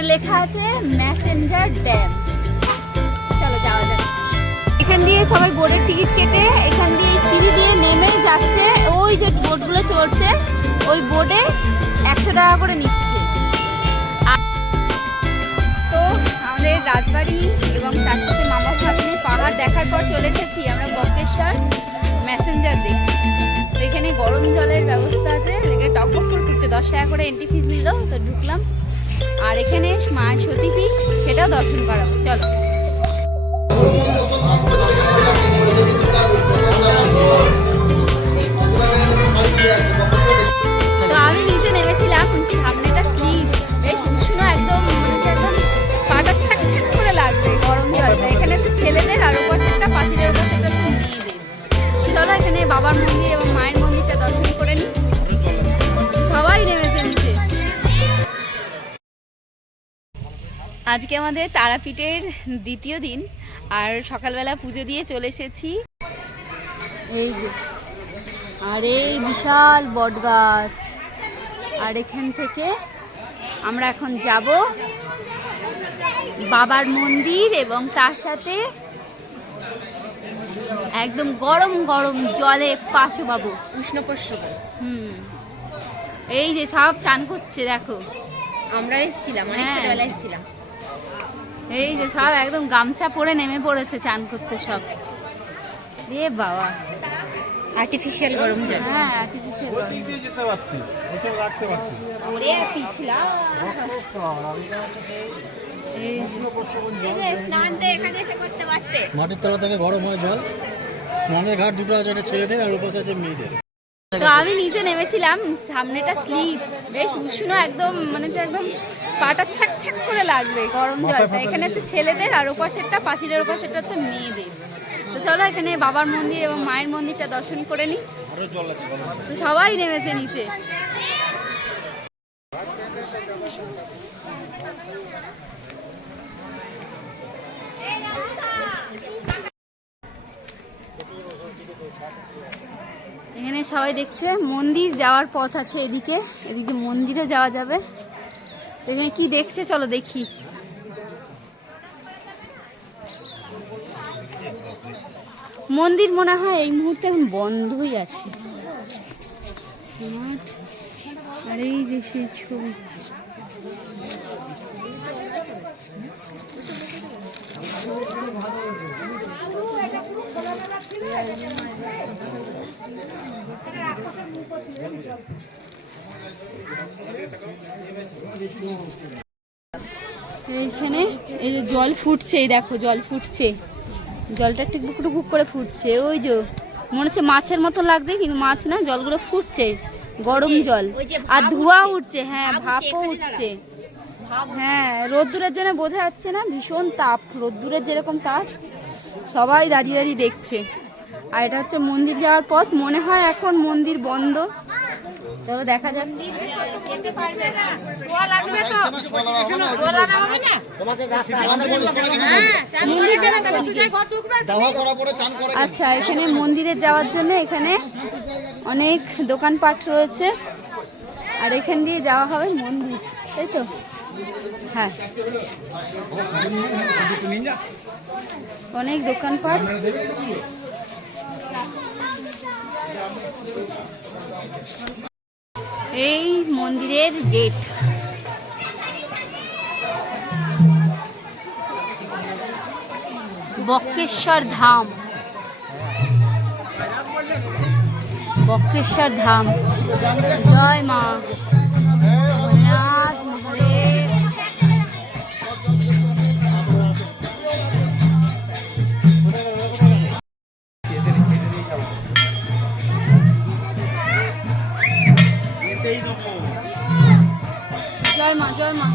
এখানে লেখা আছে ম্যাসেঞ্জার ড্যাম। চলো যাওয়া যাক। এখান দিয়ে সবাই বোটের টিকিট কেটে এখান দিয়ে সিঁড়ি দিয়ে নেমে যাচ্ছে। ওই যে বোটগুলো চড়ছে ওই বোটে 100 টাকা করে নিচ্ছে। তো আমাদের রাজবাড়ি এবং তার সাথে মামা ভাগ্নে পাহাড় দেখার পর চলে এসেছি আমরা বক্রেশ্বর ম্যাসেঞ্জার দেখি। তো এখানে গরম জলের ব্যবস্থা আছে, এখানে টকবক করে ঢুকছে, 10 টাকা করে এন্ট্রি ফিস নিল। তো ঢুকলাম। আর এখানে মা সতীপীঠ, সেটাও দর্শন করাবো। চলো। তো আমি নিচে নেমেছিলাম, সামনেটা স্লিপ, বেশ উষ্ণ একদম, একদম পাটা ছাক ছাক করে লাগবে গরম জলটা। এখানে হচ্ছে ছেলেদের আর ওপাশেরটা পাঁচিলের ওপাশেরটা হচ্ছে মেয়েদের। চলো এখানে বাবার মন্দির এবং মায়ের মন্দিরটা দর্শন করে নিই। সবাই নেমেছে নিচে। আজকে আমাদের তারাপীঠের দ্বিতীয় দিন, আর সকালবেলা পুজো দিয়ে চলে এসেছি। এই যে, আর এই বিশাল বট গাছ। আর এখান থেকে আমরা এখন যাব বাবার মন্দির এবং তার সাথে একদম গরম গরম জলে পাঁচু বাবু উষ্ণ প্রস্রবণ। এই যে সব চান করছে, দেখো আমরা এসেছিলাম, অনেক ছোটবেলায় এসেছিলাম। এই যে সব একদম গামছা পরে নেমে পড়েছে চান করতে সব। রে বাবা, আর্টিফিশিয়াল গরম জল। হ্যাঁ, আর্টিফিশিয়াল গরম। ওরে পিছলা স্নান তো এখানে এসে করতে পারতে। মাটির তলা থেকে গরম হয় জল। স্নানের ঘাট দুটো আছে, একটা ছেলেদের আর ওপাশে আছে মেয়েদের। তো আমি নিচে নেমেছিলাম, সামনেটা স্লিপ, বেশ উষ্ণ একদম, মানে যে একদম পাটা ছাক ছাক করে লাগবে গরম জলটা। এখানে হচ্ছে ছেলেদের আর ওপাশেরটা পাঁচিলের ওপাশেরটা হচ্ছে মেয়েদের। তো চলো এখানে বাবার মন্দির এবং মায়ের মন্দিরটা দর্শন করে নিই। তো সবাই নেমেছে নিচে। এখানে সবাই দেখছে মন্দির যাওয়ার পথ আছে, এদিকে এদিকে মন্দিরে যাওয়া যাবে। এখানে কি দেখছে চলো দেখি। মন্দির মনে হয় এই মুহূর্তে এখন বন্ধই আছে। আর এই যে সেই ছবি, এইখানে এই যে জল ফুটছে, এই দেখো জল ফুটছে, জলটা টুকটুক টুকটুক করে ফুটছে। ওই যে মনে হচ্ছে মাছের মতো লাগছে, কিন্তু মাছ না, জলগুলো ফুটছে, গরম জল আর ধোঁয়া উঠছে। হ্যাঁ, ভাপও উঠছে। হ্যাঁ, রোদ্দুরের জন্য বোঝা যাচ্ছে না, ভীষণ তাপ, রোদ্দুরের যেরকম তাপ। সবাই দাঁড়িয়ে দাঁড়িয়ে দেখছে। আর এটা হচ্ছে মন্দির যাওয়ার পথ। মনে হয় এখন মন্দির বন্ধ। চলো দেখা যাক। আচ্ছা, এখানে মন্দিরে যাওয়ার জন্য এখানে অনেক দোকানপাট রয়েছে, আর এখান দিয়ে যাওয়া হবে মন্দির, তাই তো? হ্যাঁ, অনেক দোকানপাট। এই মন্দিরের গেট। বক্রেশ্বর ধাম, বক্রেশ্বর ধাম। জয় মা ভোলেনাথ মহাদেব। জয় মা, জয় মা।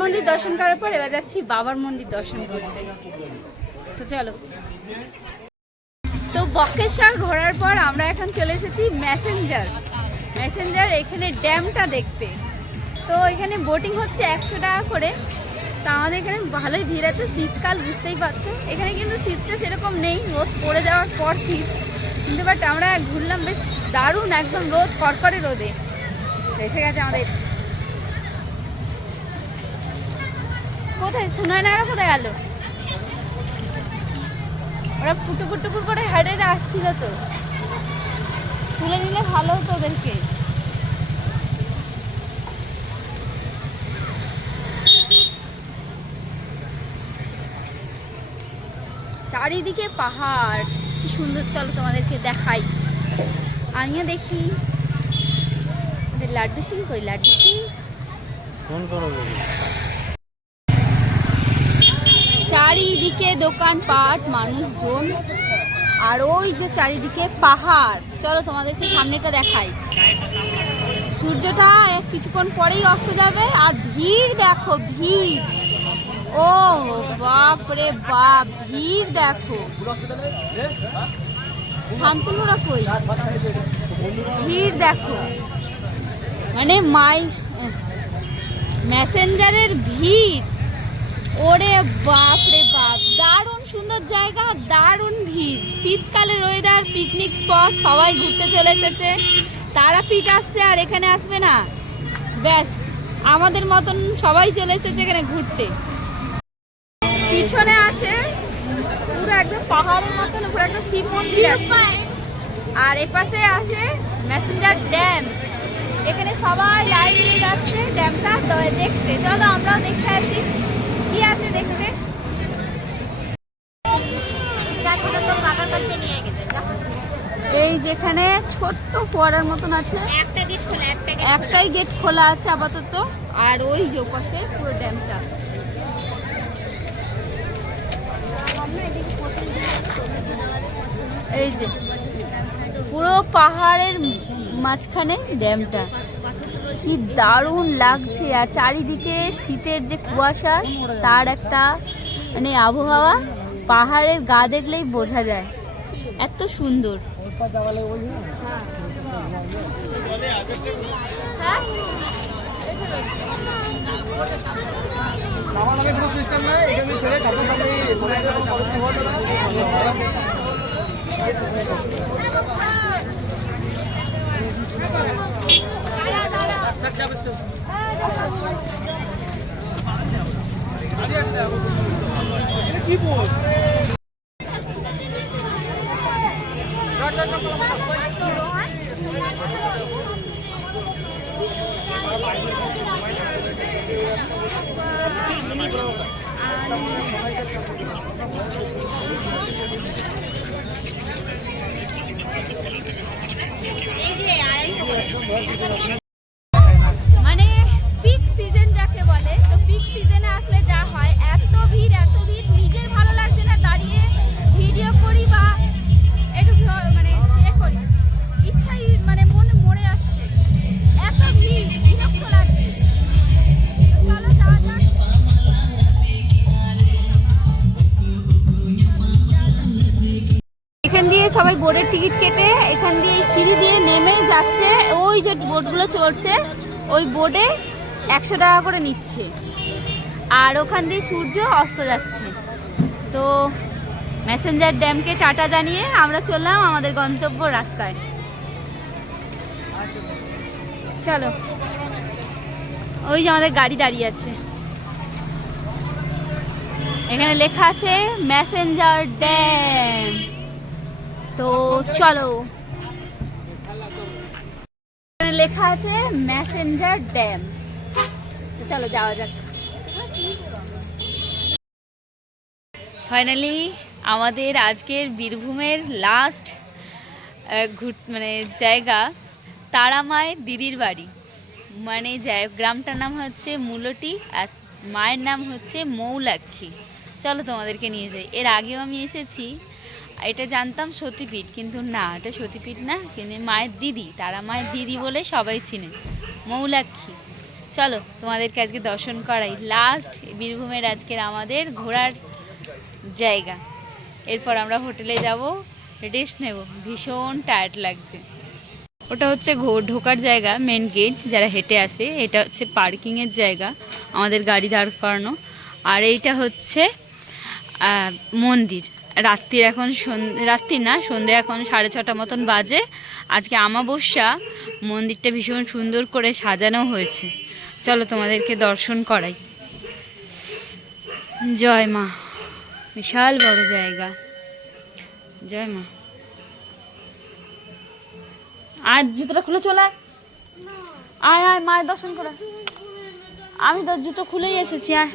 মন্দির দর্শন করার পর এবার যাচ্ছি বাবার মন্দির দর্শন করতে। তো চলো। তো বক্রেশ্বর ঘোরার পর আমরা এখন চলে এসেছি ম্যাসেঞ্জার এখানে ড্যামটা দেখতে। তো এখানে বোটিং হচ্ছে 100 টাকা করে। তা আমাদের এখানে ভালোই ভিড় আছে, শীতকাল বুঝতেই পারছো। এখানে কিন্তু শীতটা সেরকম নেই, রোদ পড়ে যাওয়ার পর শীত, কিন্তু বাট আমরা ঘুরলাম বেশ দারুণ, একদম রোদ কড়কড়ে রোদে এসে গেছে আমাদের। কোথায় সুনয়নারা কোথায় গেল? ওরা পুটুকুর টুকুর করে হেঁটে আসছিল, তো তুলে নিলে ভালো হতো ওদেরকে। চারিদিকে পাহাড়, কি সুন্দর। চলো তোমাদেরকে দেখাই, আমিও দেখি। লাড্ডু সিং কই? লাড্ডু সিং ফোন করো। চারিদিকে দোকানপাট, মানুষজন, আর ওই যে চারিদিকে পাহাড়। চলো তোমাদেরকে সামনেটা দেখাই। সূর্যটা কিছুক্ষণ পরেই অস্ত যাবে, আর ভিড় দেখো, ভিড়, ও বাপ রে বাপ, ভিড় দেখো। শান্তনুরা কই? ভিড় দেখো, মানে ম্যাসেঞ্জারের ভিড়। ওরে বাপ রে বাপ, দারুণ সুন্দর জায়গা, দারুণ ভিড়। শীতকালের ওয়েদার, পিকনিক স্পট, সবাই ঘুরতে চলে এসেছে। তারাপীঠ আসছে আর এখানে আসবে না? ব্যাস, আমাদের মতন সবাই চলে এসেছে এখানে ঘুরতে। পিছনে আছে পুরো একদম পাহাড়ের মতন পুরো একটা শিব মন্দির আছে, আর এপাশে আছে ম্যাসেঞ্জার ড্যাম। এখানে সবাই লাইন দিয়ে যাচ্ছে ড্যামটা দেখতে। চলো আমরাও দেখতে আসি কি আছে দেখতে। এই যেখানে ছোট্ট ফোয়ারার মতন আছে, একটাই গেট খোলা আছে আপাতত, আর ওই যে পাশে পুরো ড্যামটা। এই যে পুরো পাহাড়ের মাঝখানে ড্যামটা, কি দারুণ লাগছে। আর চারিদিকে শীতের যে কুয়াশা, তার একটা মানে আবহাওয়া, পাহাড়ের গা দেখলেই বোঝা যায়, এত সুন্দর। মানে পিক সিজন যাকে বলে, তো পিক সিজনে আসলে যা হয়, এত ভিড়, নিজের ভালো লাগছে না দাঁড়িয়ে ভিডিও করি বা একটু মানে করি, ইচ্ছাই মানে মনে মরে যাচ্ছে, এত ভিড়, বিরক্ত লাগছে। চলো যাওয়া যাক। এখান দিয়ে সবাই বোটের টিকিট কেটে এখান দিয়ে সিঁড়ি দিয়ে নেমে যাচ্ছে। ওই যে বোটগুলো চড়ছে, ওই বোটে 100 টাকা করে নিচ্ছে, আর ওখান দিয়ে সূর্য অস্ত যাচ্ছে। তো ম্যাসেঞ্জার ড্যামকে টাটা জানিয়ে আমরা চললাম আমাদের গন্তব্য রাস্তায়। চলো, ওই যে আমাদের গাড়ি দাঁড়িয়ে আছে, এখানে লেখা আছে ম্যাসেঞ্জার ড্যাম। তো চলো, এখানে লেখা আছে ম্যাসেঞ্জার ড্যাম, চলো যাওয়া যাক। ফাইনালি আমাদের আজকের বীরভূমের লাস্ট মানে জায়গা তারামায়ের দিদির বাড়ি। মানে গ্রামটার নাম হচ্ছে মুলটি, আর মায়ের নাম হচ্ছে মৌলাক্ষী। চলো তোমাদেরকে নিয়ে যাই। এর আগেও আমি এসেছি, এটা জানতাম সতীপীঠ, কিন্তু না, এটা সতীপীঠ না, কিন্তু মায়ের দিদি, তারা মায়ের দিদি বলে সবাই চিনে, মৌলাক্ষী। চলো তোমাদেরকে আজকে দর্শন করাই লাস্ট বীরভূমের আজকের আমাদের ঘোরার জায়গা। এরপর আমরা হোটেলে যাব, রেস্ট নেব, ভীষণ টায়ার্ড লাগছে। ওটা হচ্ছে ঢোকার জায়গা, মেন গেট, যারা হেঁটে আসে। এটা হচ্ছে পার্কিংয়ের জায়গা, আমাদের গাড়ি দাঁড় করানো। আর এইটা হচ্ছে মন্দির। রাত্রির এখন রাত্রি না, সন্ধ্যে এখন 6:30 মতন বাজে। আজকে অমাবস্যা, মন্দিরটা ভীষণ সুন্দর করে সাজানো হয়েছে। চলো তোমাদেরকে দর্শন করাই। জয় মা, বিশাল বড় জায়গা। জয় মা। আর জুতোটা খুলে চলে আয়, আয় মায়ের দর্শন করা। আমি তো জুতো খুলেই এসেছি। আয়।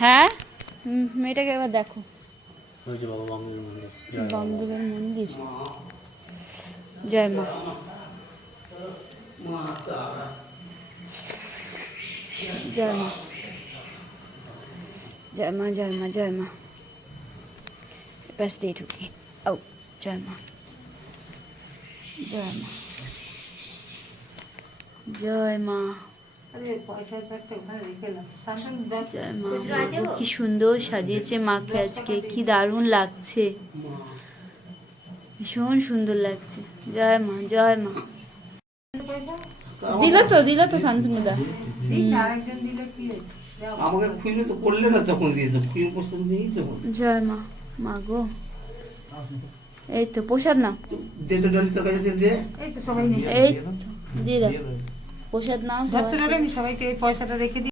হ্যাঁ, মেয়েটাকে এবার দেখো। বামদেবের মন্দির। জয় মা। জয় মা, জয় মা, জয় মা, জয় মা। পাশ দিয়ে ঢুকি। ও জয় মা, জয় মা, জয় মা, জয় মা। কি সুন্দর সাজিয়েছে মাকে আজকে, কি দারুণ লাগছে, ভীষণ সুন্দর লাগছে। জয় মা, জয় মা। দিল তো শান্তনুদা। আমাকে খুইলে তো করলে না, তখন দিয়েছে খুইয়ে পছন্দ নেই তো। জয় মা। মা গো, এই তো প্রসাদ নাও। দেড় ডলি তোর কাছে দিয়ে এই তো দিয়ে দাও প্রসাদ নাও। সবাইকে পয়সাটা রেখে